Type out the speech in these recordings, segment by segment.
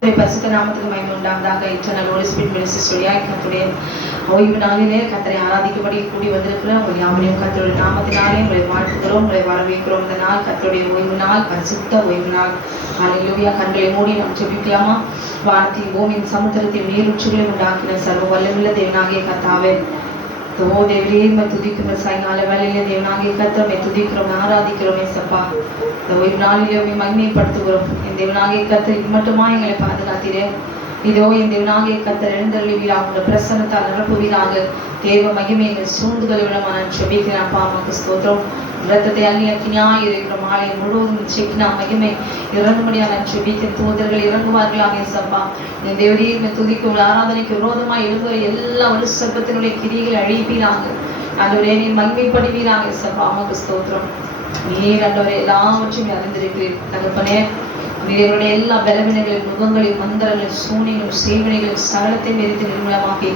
பரிசுத்த நாமத்துக்கு மகிமை உண்டாவதாக. இன்டர்னல் ஹோலி ஸ்பிரிட் மினிஸ்ட்ரிஸ் வழியாக கர்த்தருடைய ஓய்வு நாளிலே கர்த்தரை ஆராதிக்கும்படி கூடி வந்திருக்கிற உங்கள் யாவரையும் கர்த்தருடைய நாமத்தினாலே உங்களை வாழ்த்துகிறோம், உங்களை வரவேற்கிறோம். இந்த நாள் கர்த்தருடைய ஓய்வு நாள், பரிசுத்த ஓய்வு நாள். ஹல்லேலூயா. கண்களை மூடி நாம் ஜெபிக்கலாமா? வானத்தையும் பூமியின் சமுத்திரத்தையும் நீரூற்றுகளையும் உண்டாக்கின சர்வ வல்லமையுள்ள தேவனாகிய கர்த்தாவே, தேவரே துதிக்கிறோம். சாயங்கால வேலையில தேவனாகிய கர்த்தரை துதிக்கிறோம், ஆராதிக்கிறோம். ஏசப்பா, இந்த ஓய்வு நாளிலே மகிமைப்படுத்துகிறோம். என் தேவனாகிய கர்த்தர் மட்டுமா எங்களை பாதுகாத்தீரே. இதோ என் தேவனாகிய கர்த்தர் எழுந்தருளுவீராக, உங்கள் பிரசன்னத்தால் நிரப்புவீராக. தேவ மகிமை எங்கள் சூழ்ந்துகளை விடமா நான் ஜெபிக்கிறேன். அப்பா அம்மாக்கு ஸ்தோத்திரம். இரத்தத்தை அள்ளி அக்கினியாய் இருக்கிற மாலை முழுவதும் செக்கினா மகிமை இறங்கும்படியா நான் ஜெபிக்கிறேன். தூதர்கள் இறங்குவார்களாக. ஏசப்பா, என் தேவரையை துதிக்க ஆராதனைக்கு விரோதமாக எழுதுகிற எல்லா வருஷத்தினுடைய கிரிகளை அழிப்பீராங்க. ஆண்டவரே, நீ மகிமைப்படுவீராக. ஏசப்பா, அம்மாக்கு ஸ்தோத்திரம். நீர் ஆண்டவரே எல்லாவற்றையும் அறிந்திருக்கிறேன். தகப்பனே, நீருடைய எல்லா பலவீனங்களின் முகங்களையும் மந்திரங்களின் சூனியங்களும் சேவனைகளும் சகலத்தை எரித்து நிர்மூலமாக்கி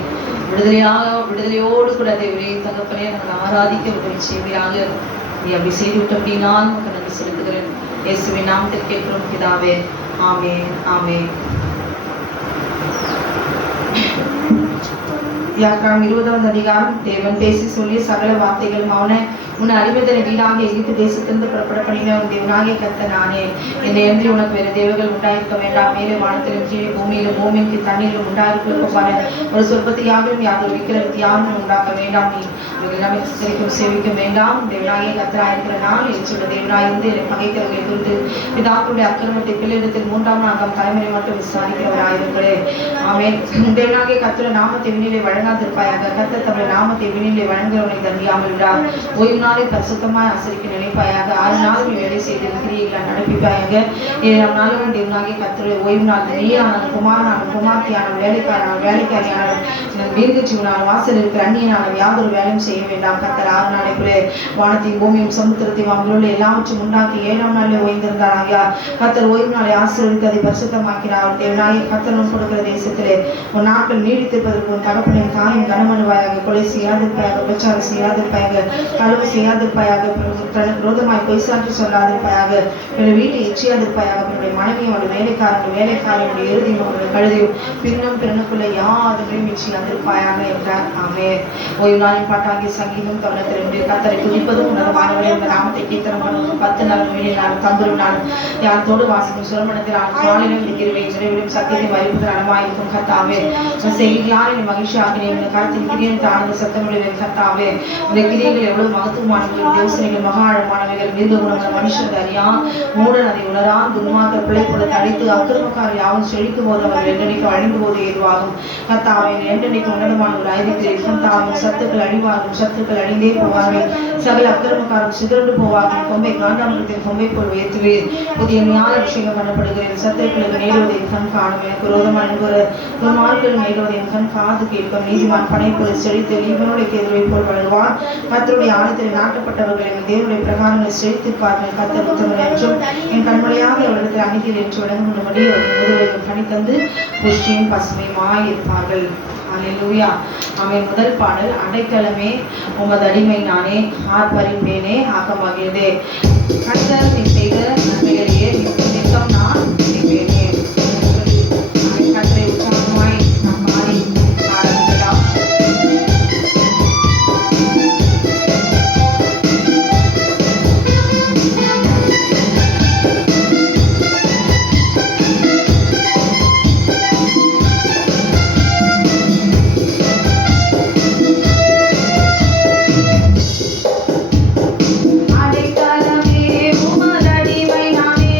விடுதலையோடு கூட தேவரே தகப்பனே நாங்கள் ஆராதிக்க உதவி செய்வீராக. நீ அப்படி செய்து விட்டு அப்படின்னா நமக்கு நன்றி செலுத்துகிறேன். இயேசுவின் நாமத்தில் கேட்கிறோம் பிதாவே, ஆமென், ஆமென். யாத்ராகமம் 20வது அதிகாரம். தேவன் பேசி சொல்லிய சகல வார்த்தைகளும் அவனை உன் அடிமைத்தனை வீடாக எகிப்து தேசத்திலிருந்து புறப்பட பண்ணின உன் தேவனாகிய கர்த்தர் நானே. என்னை அன்றி உனக்கு வேறு தேவர்கள் உண்டாயிருக்க வேண்டாம். மேலே வானத்திலும் கீழே பூமியிலும் பூமிக்கு தண்ணீரிலும் உண்டாயிருக்க ஒரு சொற்பத்தையாகவும் யாரும் விக்கிரகத்தையாகவும் உண்டாக்க வேண்டாம். நீ எல்லாமே சிரிக்கும் சேவிக்க வேண்டாம். தேவனாகிய கர்த்தராயிருக்கிற நான் எச்சோட தேவனாயிருந்து என்னை பகைக்கிறவர்களை குறித்து பிதாக்களுடைய அக்கிரமத்தை பிள்ளையிடத்தில் 3ஆம் நான்காம் தலைமுறை மட்டும் விசாரிக்கிறவராயிருக்கிறே. ஆமென். தேவனாகிய கர்த்தர் நாமத்தை விண்ணிலே வழங்காதிருப்பாயாக. கர்த்தர் தம்முடைய நாமத்தை விண்ணிலே வழங்குகிறவனை தண்டியாமல் விடார். ஓய்வு நாளை பரிசுத்தமாய் ஆசரிக்க நினைப்பாயாக. 6 நாள் நீ வேலை செய்து கிரியைகளை நடப்பிப்பாயாக. 7ஆம் நாளும் தேவனாகிய கர்த்தருடைய ஓய்வு நாள். நீரான குமாரனான குமார்த்தியான வேலைக்காரனான வேலைக்காரியான தீர்க்கஜீவனான வாசல் இருக்கிற அந்நியனான யாதொரு வேலையும் செய்ய வேண்டாம். கர்த்தர் 6 நாளைக்குள்ளே வானத்தையும் பூமியும் சமுத்திரத்தையும் அவங்களுள்ள எல்லாவற்றும் உண்டாக்கி 7ஆம் நாளிலே ஓய்ந்திருந்தார். ஆகியா கர்த்தர் ஓய்வு நாளை ஆசீர்வதித்து அதை பரிசுத்தமாக்கினார். தேவனாகிய கர்த்தர் கொடுக்கிற தேசத்திலே உன் நாட்கள் நீடித்திருப்பதற்கு உன் தகப்பனின் தாயும் கனமனுவாயாக. கொலை செய்யாதிருப்பாயாக, உபச்சாரம் செய்யாதிருப்பாயாக, களவு செய்யாதிருப்பாயாக, விரோதமாய் பொய் சாட்சி சொல்லாதிருப்பாயாக, என்னுடைய வீட்டை எச்சியாதிருப்பாயாக. என்னுடைய மனைவியும் அவருடைய வேலைக்காரனுடைய இறுதியும் அவருடைய கழுதியும் பின்னும் பிறனுக்குள்ள யாதனையும் எச்சியாதிருப்பாயாக என்றார். ஆமென். ஓய்வு நாளின் பாட்டாகிய சங்கீதம் 92. கர்த்தரை துதிப்பதும் உன்னதமானவரே இந்த நாமத்தை கீர்த்தனம் பண்ணுவதும் 10 நாள் வெளியே நாளும் தந்துரும் நாளும் யாத்தோடு வாசிக்கும் சுரமணத்தில் காலையிலும் இருக்கிறவை விரைவிலும் சத்தியத்தை வலிப்புகள் அனமாயிருக்கும். கர்த்தாவே, செய்தியால் என்னை மகிழ்ச்சி ஆகினேன். இந்த காலத்தில் கிரியை தாழ்ந்த சத்தமுடைய கர்த்தாவே, இந்த கிரியைகள் எவ்வளவு மகத்துவமானவைகள், யோசனைகள் மகா ஆழமானவைகள். மிருக குணமான மனுஷன் அறியா மூடன் அதை உணரான். துன்மார்க்க பிழைப்புடன் அடித்து அக்கிரமக்காரர் யாவும் செழிக்கும் போது அவர் எண்டனைக்கு அழிந்து போது ஏதுவாகும். கர்த்தாவே, எண்டனைக்கு உன்னதமான ஒரு அறிவித்திருக்கும். தாவும் சத்துக்கள் அழிவார்கள், சத்துக்கள் அழிந்தே போவார்கள். சகல அக்கிரமக்காரர் சிதறண்டு போவார்கள். கொம்பை காண்டாமிரத்தின் கொம்பை போல் உயர்த்துவேன். புதிய ஞான அபிஷேகம் பண்ணப்படுகிறேன். சத்துக்களுக்கு நேடுவதை என் கண் காணும். எனக்கு விரோதமான துன்மார்க்கள் நேடுவதை என் கண் காது கேட்கும். நீதிமான் பனை போல் செழித்து லீபனுடைய கேதுவை போல் வளருவான். கர்த்தருடைய ஆலயத்தில் நாட்டப்பட்டவர்கள் எங்கள் தேவனுடைய பிரகாரங்களை செழித்திருப்பார்கள். கர்த்தர் உத்தமர் என்றும் என் கண்மொழியாக அவரிடத்தில் அநீதியில் என்று வழங்கும்படி அவர்கள் முதலில் பணி தந்து புஷ்டியும் பசுமையுமாய் இருப்பார்கள். அல்லேலூயா. ஆமென். முதல் பாடல். அடைக்கலமே உமது அடிமை நானே, ஆர்ப்பரிப்பேனே ஆக்கமாகியதே. கர்த்தர் நீ செய்த நன்மைகளையே நித்தம் நான் செய்வேனே. கர்த்தரை உற்சாகமாய் நாம் பாடி ஆரம்பிக்கலாம். அடைக்கலமே உமது அடிமை நானே,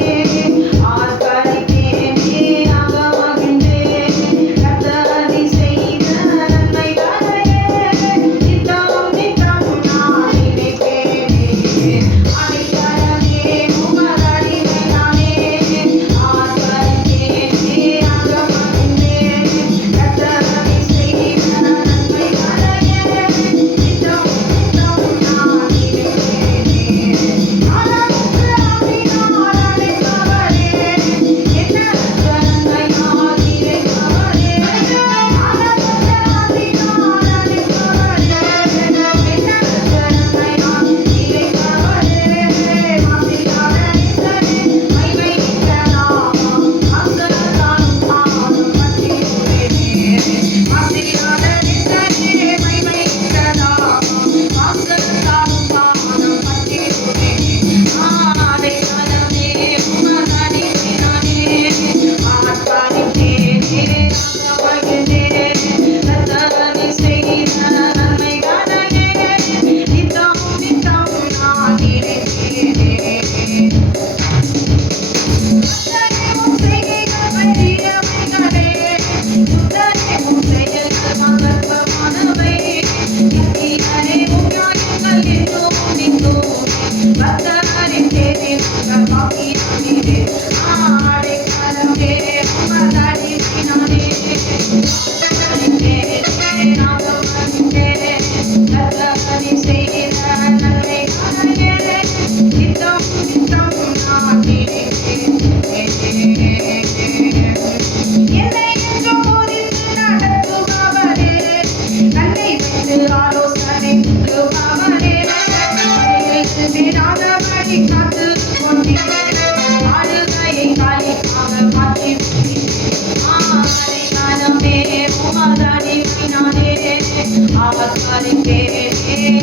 ஆவத்தரிப்பேனே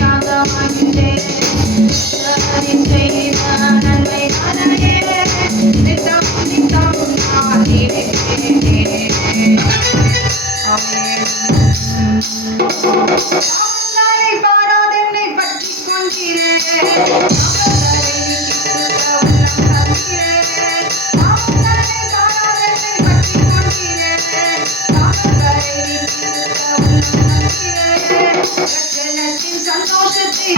நாகமகிழ்ந்தேன் சரி செய்த நன்மை அனையே நித்தம் நித்தம் நான் நினைப்பேனே. ஆமென். தாமரை பாராதென்னை பற்றிக் கொண்டீரே சந்தோஷத்தை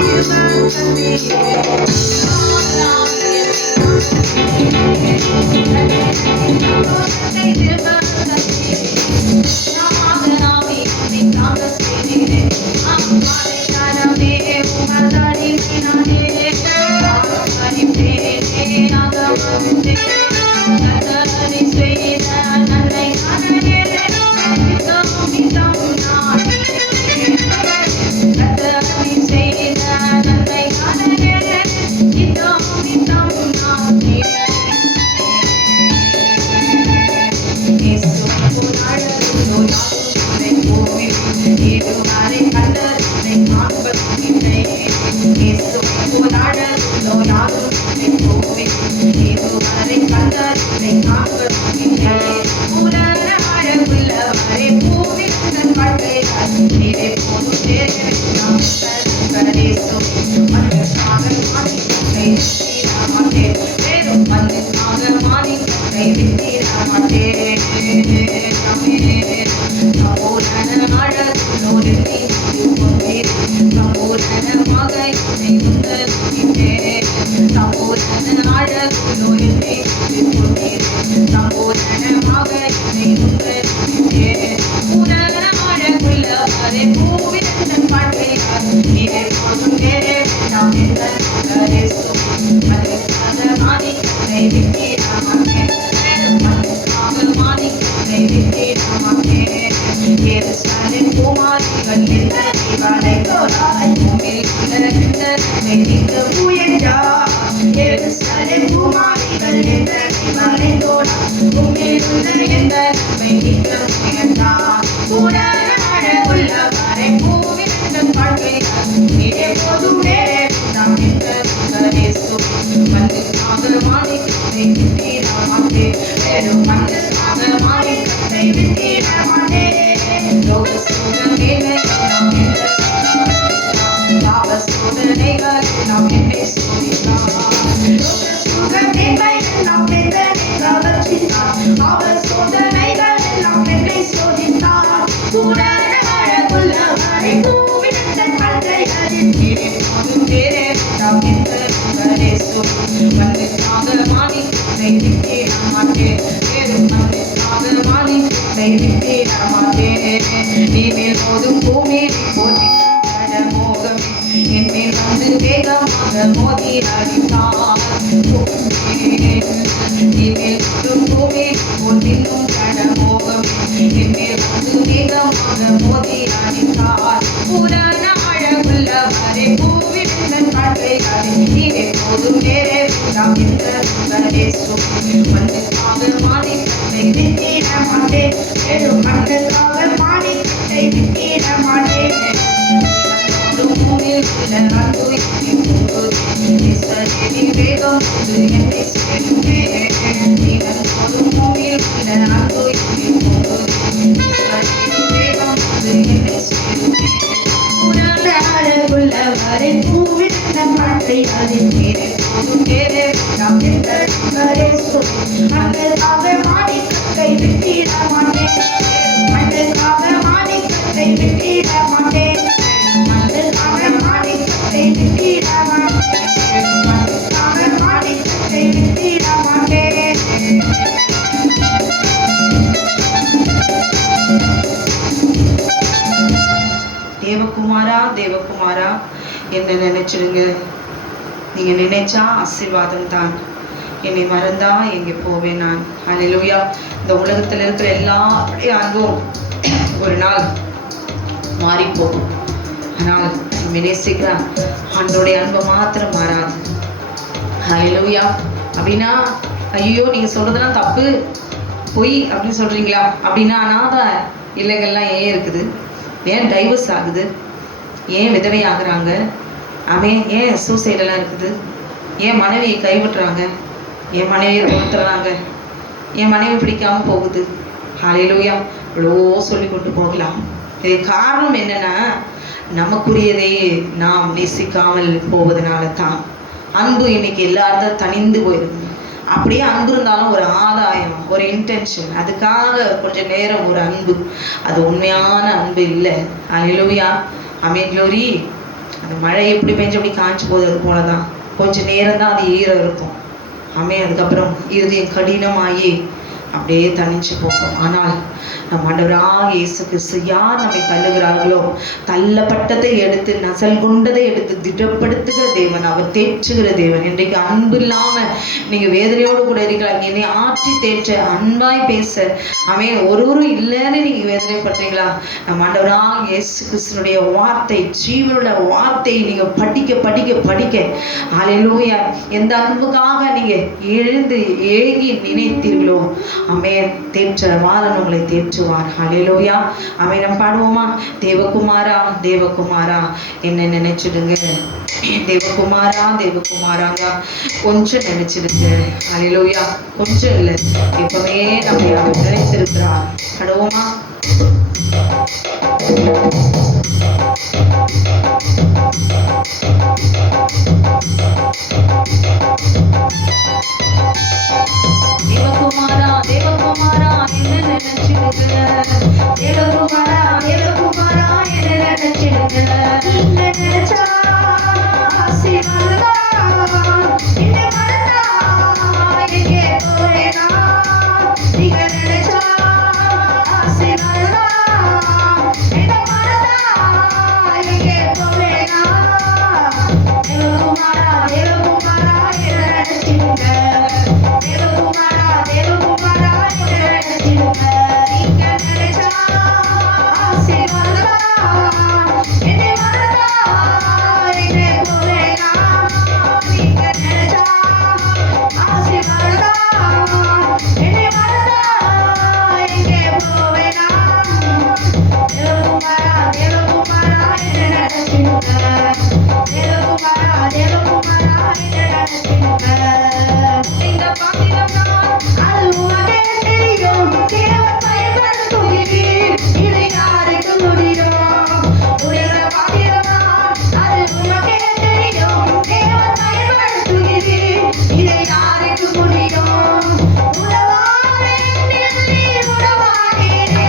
தேவகுமாரா என்ன நினைச்சிருங்க. நீங்க நினைச்சா ஆசீர்வாதம் தான். என்னை மறந்தா எங்கே போவேன் நான். அல்லேலூயா. இந்த உலகத்துல இருக்கிற எல்லாருடைய அன்பும் ஒரு நாள் மாறி போகும். ஆனால் நம்ம நேசிக்கிற ஆண்டோடைய அன்பை மாத்திரம் மாறாது. அல்லேலூயா. அப்படின்னா ஐயோ நீங்க சொல்றதெல்லாம் தப்பு பொய் அப்படின்னு சொல்றீங்களா? அப்படின்னா அநாத இல்லங்கள்லாம் ஏன் இருக்குது? ஏன் டைவர்ஸ் ஆகுது? ஏன் விதவையாகிறாங்க? ஏன் சூசைடெல்லாம் இருக்குது? ஏன் மனைவியை கைவிட்டுறாங்க? என் மனைவியை கொளுத்துறாங்க? என் மனைவி பிடிக்காம போகுது? ஹல்லேலூயா. இவ்வளோ சொல்லி கொண்டு போகலாம். இது காரணம் என்னன்னா, நமக்குரியதை நாம் நேசிக்காமல் போவதனால தான். அன்பு இன்னைக்கு எல்லாரும் தனிந்து போயிருக்கு. அப்படியே அன்பு இருந்தாலும் ஒரு ஆதாயம், ஒரு இன்டென்ஷன், அதுக்காக கொஞ்சம் நேரம் ஒரு அன்பு, அது உண்மையான அன்பு இல்லை. ஹல்லேலூயா. ஆமென். க்ளோரி. அந்த மழை எப்படி பெஞ்சு அப்படி காய்ச்சி போகுது, அது போலதான் கொஞ்சம் நேரம் தான் அது ஈரம் இருக்கும். அதுக்கப்புறம் இருதயம் கடினமாகி அப்படியே தனிச்சு போகும். ஆனால் நம் ஆண்டவராக இயேசு கிறிஸ்து யார் நம்மை தள்ளுகிறார்களோ, தள்ளப்பட்டதை எடுத்து நசல் கொண்டதை எடுத்து திடப்படுத்துகிற தேவன், அவர் தேற்றுகிற தேவன். இன்றைக்கு அன்பு இல்லாம நீங்க வேதனையோடு கூட இருக்கலாம். என்னை ஆற்றி தேற்ற, அன்பாய் பேச ஒருவரும் இல்லைன்னு நீங்க வேதனைப்படுறீங்களா? நம் ஆண்டவராக இயேசு கிறிஸ்துனுடைய வார்த்தை, ஜீவனுள்ள வார்த்தை நீங்க படிக்க படிக்க படிக்க, ஹல்லேலூயா, எந்த அன்புக்காக நீங்க எழுந்து ஏங்கி நினைத்தீர்களோ, தேற்றவாளன் உங்களை தேற்றுவார். ஹல்லேலூயா. நம்ம பாடுவோமா? தேவகுமாரா தேவகுமாரா என்ன நினைச்சிடுங்க. தேவகுமாரா தேவகுமாராங்க கொஞ்சம் நினைச்சிடுங்க. ஹல்லேலூயா. கொஞ்சம் இல்லை, எப்பவுமே நம்ம நினைத்திருக்கிறார். பாடுவோமா? தேவகுமாரா தேவகுமாரா என்ன நினைச்சிடுங்க. தேவகுமாரா தேவகுமாரா என்ன நினைச்சிடுங்க. நீங்க நினைச்சா ஆசீர்வாதம், இந்த மனதா எங்கே போவேனா? நீங்க நினைச்சா ஆசீர்வாதம், இந்த மனதா எங்கே போவேனா? தேவகுமாரா தேவகுமாரா என்ன நினைச்சிடுங்க. தேவகுமாரா தேவகுமாரா என்ன நினைச்சிடுங்க. நீங்க நினைச்சா ஆசீர்வாதம், இந்த மனதா எங்கே போவேனா? நீங்க நினைச்சா ஆசீர்வாதம், இந்த மனதா எங்கே போவேனா? தேவகுமாரா தேவகுமாரா என்ன நினைச்சிடுங்க. தேவகுமாரா தேவகுமாரா என்ன நினைச்சிடுங்க. இந்த பாத்திரம் அது உனக்கே தெரியும். தேவன் பயன்படுத்துகிறீர், இதை யாருக்கு முடியும்? உயர பாத்திரம் அது உனக்கே தெரியும். தேவன் பயன்படுத்துகிறீர், இதை யாருக்கு முடியும்? உணவான எண்ணில் நீர் உணவானீரே,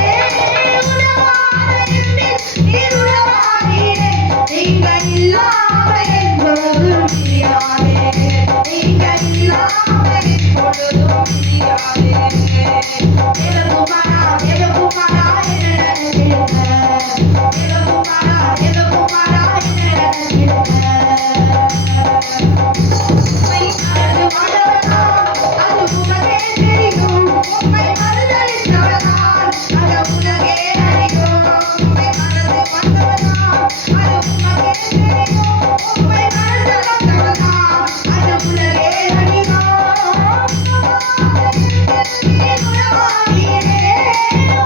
உணவான எண்ணில் நீர் உணவானீரே. நீங்க இல்லாம எப்பொழுதும் முடியாதே, நீங்க இல்லாம எப்பொழுதும் முடியாதே. தேவகுமாரா தேவகுமாரா என்ன நினைச்சிடுங்க. தேவகுமாரா தேவகுமாரா என்ன நினைச்சிடுங்க. உம்மை மறந்து வாழ்ந்தவனா அது உனக்கே தெரியும். உம்மை மறுதலித்தவனா அது உனக்கே அறியும். உம்மை மறந்து வாழ்ந்தவனா அது உனக்கே தெரியும். உம்மை மறுதலித்தவனா அது உனக்கே அறியும். நீர் உணவானீரே,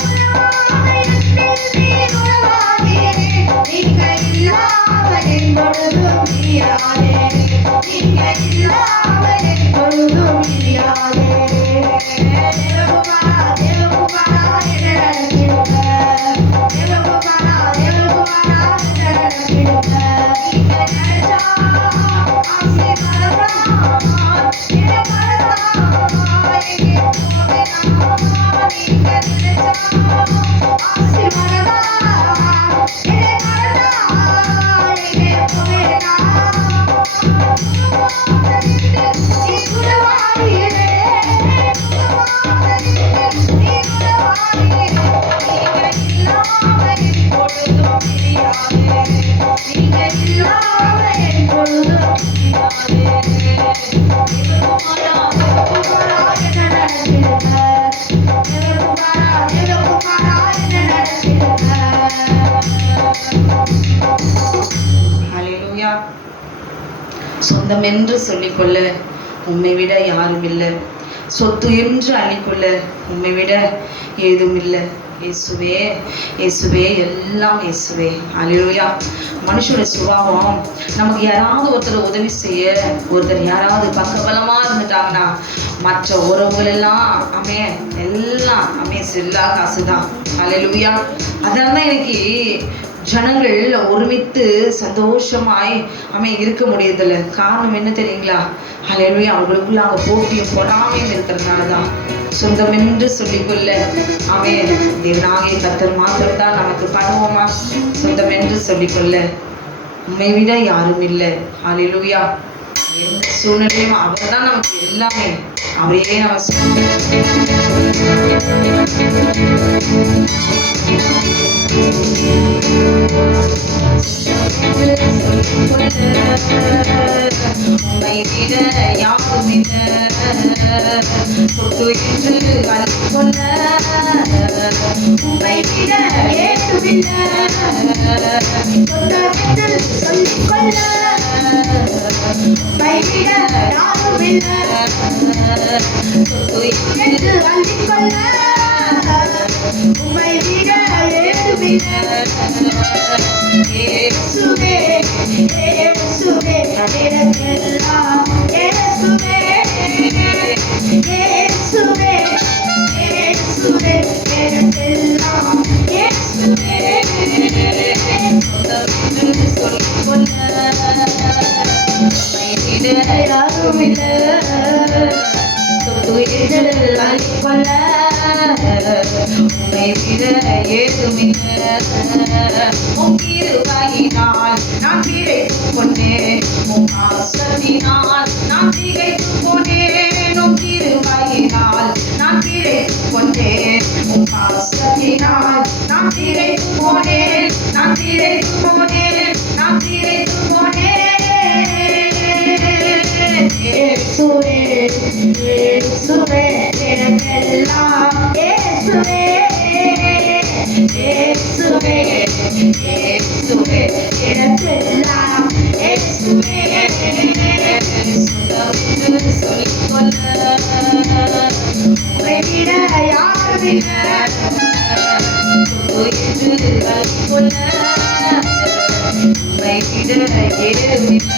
உணவான எண்ணில் நீர் உணவானீரே. நீங்க இல்லாம எப்பொழுதும் முடியாதே, நீங்க இல்லாம எப்பொழுதும் முடியாதே. தேவகுமாரா தேவகுமாரா என்ன நினைச்சிடுங்க. தேவகுமாரா தேவகுமாரா என்ன நினைச்சிடுங்க. நீங்க நினைச்சா ஆசீர்வாதம், இந்த மனதா எங்கே போவேனா? நீங்க நினைச்சா ஆசீர்வாதம், இந்த மனதா எங்கே போவேனா? நீ உணவானீரே, உணவான எண்ணில் நீர் உணவானீரே. நீங்க இல்லாம எப்பொழுதும் முடியாதே, நீங்க இல்லாம எப்பொழுதும் முடியாதே. தேவகுமாரா தேவகுமாரா என்ன நினைச்சிடுங்க. தேவகுமாரா தேவகுமாரா என்ன நினைச்சிடுங்க. ஹல்லேலூயா. சொந்தம் என்று சொல்லிக்கொள்ள உம்மை விட யாரும் இல்லை. சொத்து என்று அள்ளிக்கொள்ள உம்மை விட ஏதும் இல்லை. இயேசுவே, இயேசுவே, எல்லாம் இயேசுவே. அல்லேலூயா. மனுஷனுடைய சுபாவம், நமக்கு யாராவது ஒருத்தர் உதவி செய்ய, ஒருத்தர் யாராவது பக்கபலமா இருந்துட்டாங்கன்னா மற்ற உறவுகள் எல்லாம் எல்லாம் செல்லா காசுதான். அல்லேலூயா. அதனால தான் இன்னைக்கு ஜனங்கள் ஒருமித்து சந்தோஷமாய் இருக்க முடியதில்ல. காரணம் என்ன தெரியுங்களா? அல்லேலூயா. அவங்களுக்குள்ள அங்கே போட்டியும் பொறாமையும் இருக்கிறதுனாலதான். சொந்தம் என்று சொல்லிக்கொள்ள தேவனாகிய கர்த்தர் மாத்திரம்தான் நமக்கு பண்ணுவோமா? சொந்தம் என்று சொல்லிக்கொள்ள உம்மை விட யாரும் இல்லை. அல்லேலூயா. எந்த சூழ்நிலையும் அவர் தான் நமக்கு எல்லாமே. அவரையே நம்ம உம்மை விட யாரும் இல்லை. சொத்து என்று அள்ளிக்கொள்ள உம்மை விட ஏதுமில்லை. சொல்லிக்கொள்ள உம்மை விட யாரும் இல்லை. சொத்து என்று அள்ளிக்கொள்ள உம்மை விட ஏதுமில்லை. இயேசுவே, இயேசுவே, எனக்கெல்லாம் இயேசுவே, இயேசுவே, இயேசுவே, எனக்கெல்லாம் இயேசுவே. சொல்லிக்கொள்ள உம்மை விட யாரும் இல்லை. சொத்து என்று அள்ளிக்கொள்ள உம்மை விட ஏதுமில்லை. உம் கிருபையினால் நான் பிழைத்துக் கொண்டேன். உம் ஆசையினால் நான் திகைத்துப் போனேன். உம் கிருபையினால் நான் பிழைத்துக் கொண்டேன். உம் ஆசையினால் நான் திகைத்துப் போனேன். நான் திகைத்துப் போனேன். நான் திகைத்துப் போனேன். இயேசுவே, இயேசுவே, எனக்கெல்லாம் இயேசுவே, இயேசுவே, இயேசுவே, எனக்கெல்லாம் இயேசுவே. சொல்லிக்கொள்ள உம்மை விட யாரும் இல்லை. என்று அள்ளிக்கொள்ள உம்மை விட ஏதுமில்லை.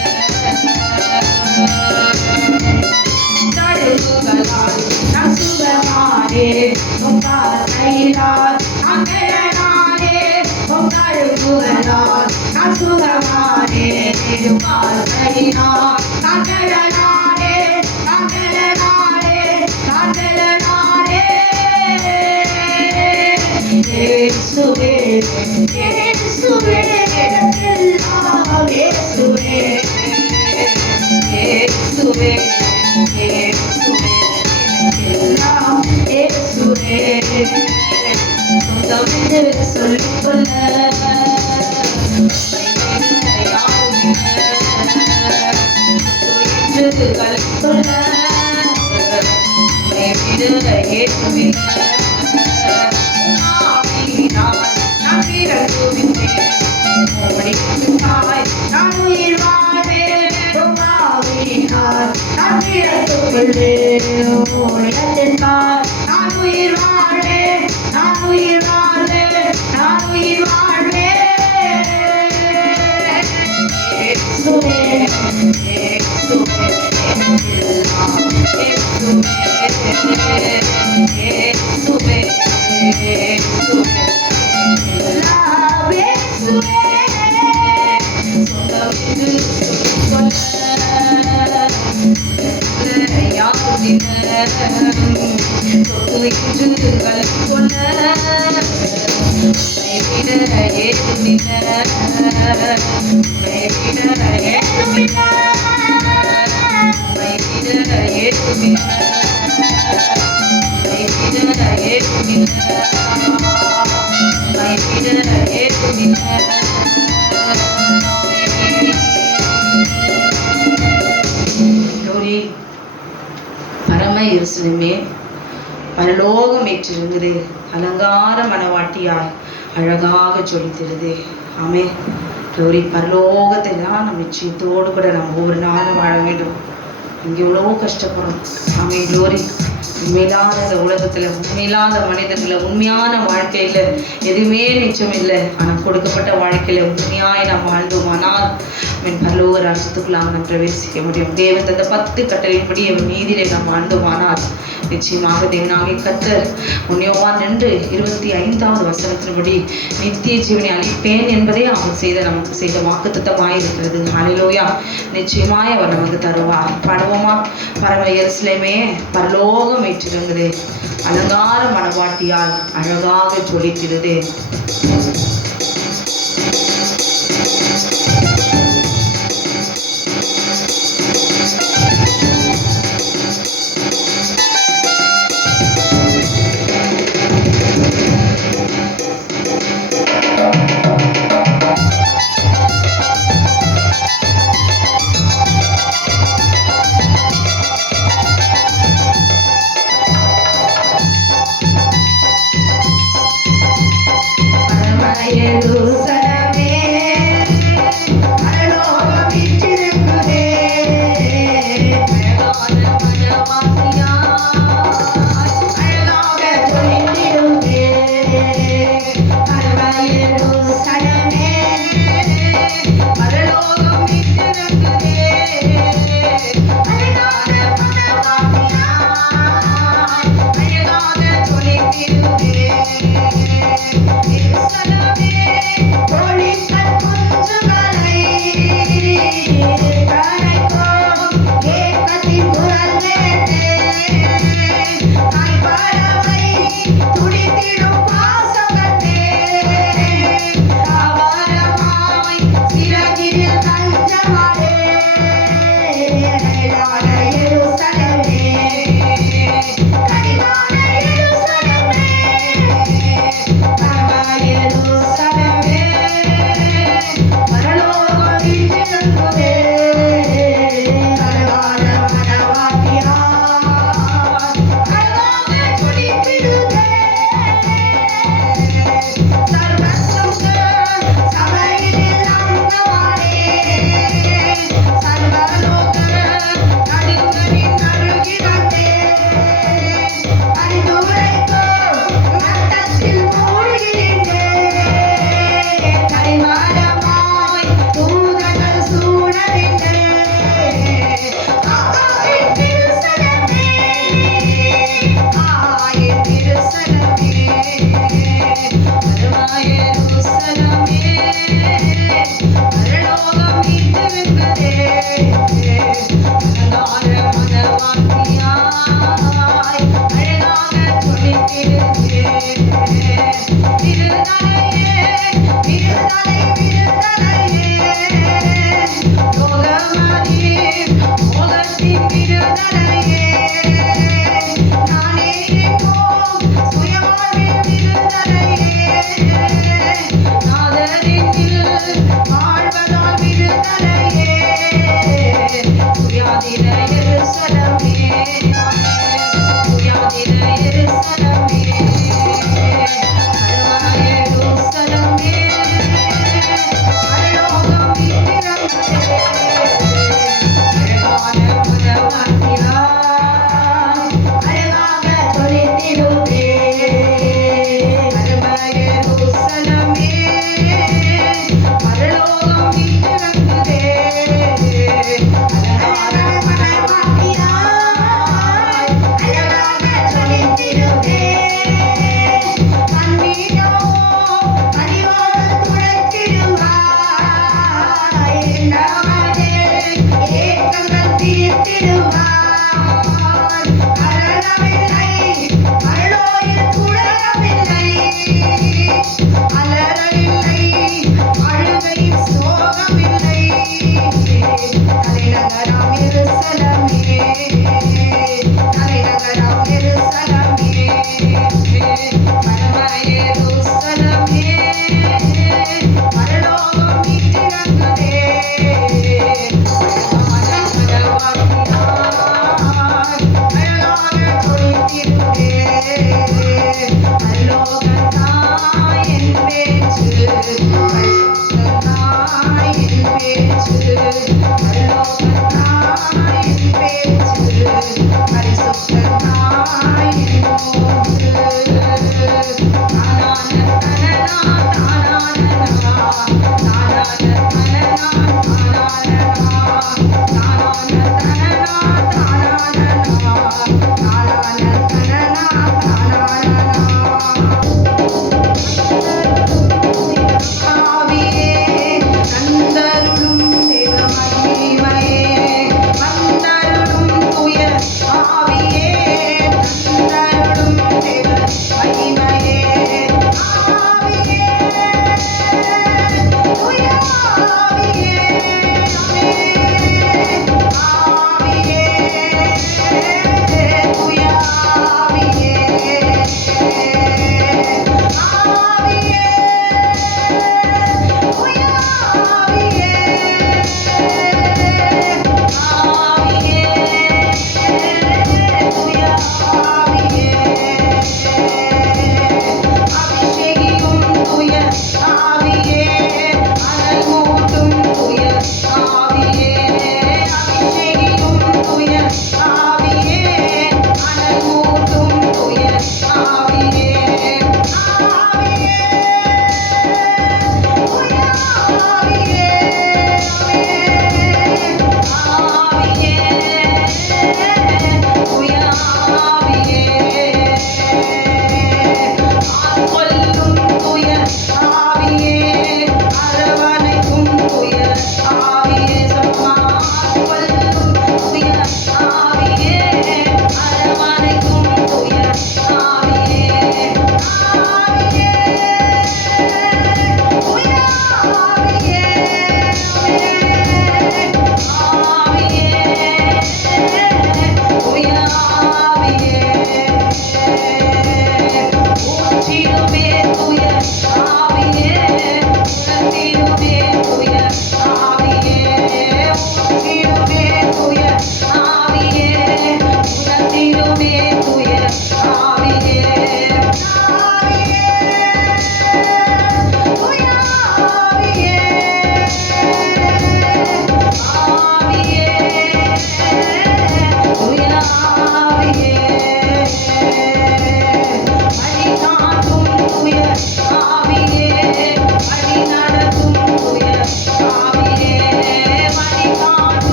தடுப்புகளால் நான் சுகமானேன். உம் வார்த்தையினால் நான் பெறனானேன். உம் தடுப்புகளால் நான் சுகமானேன். உம் வார்த்தையினால் நான் பெறனானேன். நான் பெறனானேன். நான் பெறனானேன். இயேசுவே, இயேசுவே, எனக்கெல்லாம் இயேசுவே, இயேசுவே, இயேசுவே, எனக்கெல்லாம் இயேசுவே. சொந்தம் என்று சொல்லிக்கொள்ள உம்மை விட யாரும் இல்லை. சொத்து என்று அள்ளிக்கொள்ள உம்மை விட ஏதுமில்லை. ஆவியினால் நான் பிறந்து விட்டேன். உம்முடையதாய் நான் உயிர் வாழ்வேன். ஆவியினால் நான் பிறந்து விட்டேன். உம்முடையதாய் நான் உயிர் வாழ்வேன். நான் உயிர் வாழ்வேன். நான் உயிர் வாழ்வேன். இயேசுவே, இயேசுவே, எனக்கெல்லாம் இயேசுவே, இயேசுவே, இயேசுவே, எல்லாம் இயேசுவே. சொந்தம் என்று சொல்லிக்கொள்ள யாரும் இல்லை. சொத்து என்று அள்ளிக்கொள்ள உம்மை விட ஏதுமில்லை. உம்மை விட ஏதுமில்லை. உம்மை விட ஏதுமில்லை. உம்மை விட ஏதுமில்லை. உம்மை விட ஏதுமில்லை. பரம எருசலேமே, பரலோகம் ஏற்றிருந்தது அலங்கார மணவாட்டியாய் அழகாக ஜொலித்திருது. ஆமே. பரலோகத்தை தான் நம் நிச்சயத்தோடு கூட நாம் ஒவ்வொரு நாளும் வாழ வேண்டும். இங்கே எவ்வளவோ கஷ்டப்படுறோம். ஆமென். க்ளோரி. உண்மையில்லாத இந்த உலகத்துல, உண்மையில்லாத மனிதர்கள, உண்மையான வாழ்க்கையில எதுவுமே நிச்சயம் இல்லை. ஆனால் கொடுக்கப்பட்ட வாழ்க்கையில உண்மையாய் நாம் வாழ்ந்தோமானால் பரலோக ராஜ்யத்துக்குள்ள நாம் பிரவேசிக்க முடியும். தேவன் தந்த 10 கட்டளையின்படி அவன் நீதியிலே நாம் வாழ்ந்தோமானால் நிச்சயமாக தேவனாகிய கர்த்தர் யோவான் 2:25 வசனத்தின்படி நித்திய ஜீவனை அளிப்பேன் என்பதே அவர் நமக்கு செய்த வாக்குத்தத்தமாய் இருக்கிறது. ஹல்லேலூயா. நிச்சயமாய் அவர் நமக்கு தருவார். பாடுவோமா? பரம எருசலேமே பரலோகம் ஏற்றிருந்தது, அலங்கார மணவாட்டியால் அழகாக ஜொலிக்கிறது. எருசலேமே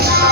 Yes,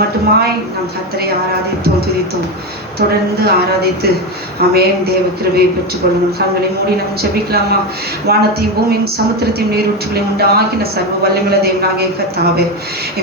மட்டுமாய் நாம் கர்த்தரை ஆராதித்தோம், துதித்தோம், தொடர்ந்து ஆராதித்து ஆமென் தேவ கிருபையை பெற்றுக்கொள்ளணும். கண்களை மூடி நாம் ஜெபிக்கலாமா? வானத்தையும் பூமியும் சமுத்திரத்தையும் நீரூற்றுகளையும் உண்டாக்கின சர்வ வல்லமையுள்ள தேவனாகிய கர்த்தாவே,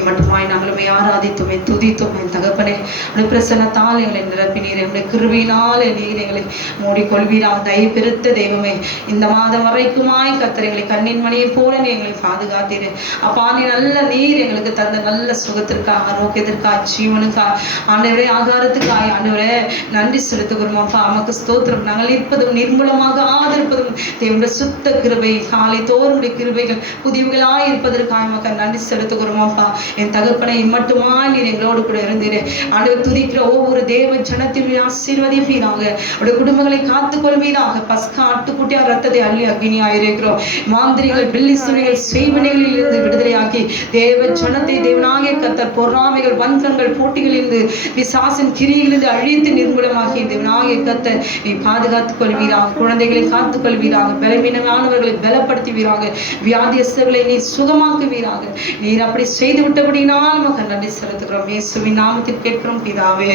மட்டுமாய் நாங்களுமே ஆராதித்தோம், துதித்தோம். என் தகப்பனே, உடைய பிரசன்னத்தால் எங்களை நிரப்பினீர், உடைய கிருபையினால் நீர் எங்களை மூடிக்கொள்வீராக. தயவு பெருத்த தெய்வமே, இந்த மாதம் வரைக்குமாய் கர்த்தர் எங்களை கண்ணின் மணியை போல நீ எங்களை பாதுகாத்தீர் அப்பா. நீ நல்ல நீர் எங்களுக்கு தந்த நல்ல சுகத்திற்காக, ஆரோக்கியத்திற்காக, ஜீவனுக்காக, ஆண்டவரே ஆகாரத்துக்காய் ஆண்டவரே நன்றி செலுத்துகிறோம் அப்பா. நமக்கு ஸ்தோத்திரம். நாங்கள் இருப்பதும் நிர்மூலமாக ஆதரிப்பதும் தேவனுடைய சுத்த கிருபை, காலை தோறுடைய கிருபைகள் புதிவுகளாய் இருப்பதற்காக நமக்கு நன்றி செலுத்துகிறோம் அப்பா. என் தகப்பனை மட்டுமா நீர் எங்களோடு கூட இருந்தீரே ஆண்டவர். துதிக்கிற ஒவ்வொரு தேவ ஜனத்தையும் ஆசீர்வதிப்பீராக, அவருடைய குடும்பங்களை காத்துக் கொள்வீராக. பஸ்கா ஆட்டுக்குட்டியார் ரத்தத்தை அள்ளி அக்னியாயிருக்கிறோம். மாந்திரிகள், பில்லி சுனைகள், செய்வனைகளில் இருந்து விடுதலையாக்கி தேவ ஜனத்தை தேவனாகிய கர்த்தர் பொறாமைகள், வன்கங்கள், போட்டிகளில் இருந்து, பிசாசின் கிரியிலிருந்து அழித்து நிர்மூலமாகி தேவனாகிய கர்த்தர் நீ பாதுகாத்துக் கொள்வீராக. குழந்தைகளை காத்துக் கொள்வீராக. பலவீனமானவர்களை பலப்படுத்துவீராக. வியாதியஸ்தர்களை நீ சுகமாக்குவீராக. நீர் அப்படி செய்து விட்டபடினால் நமக்கு நன்றி செலுத்துகிறோம். இயேசுவின் நாமத்தில் கேட்கிறோம் பிதாவே.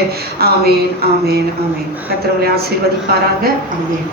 ஆமேன், ஆமேன், ஆமேன். கர்த்தர் உங்களை ஆசீர்வதிப்பாராக. ஆமேன்.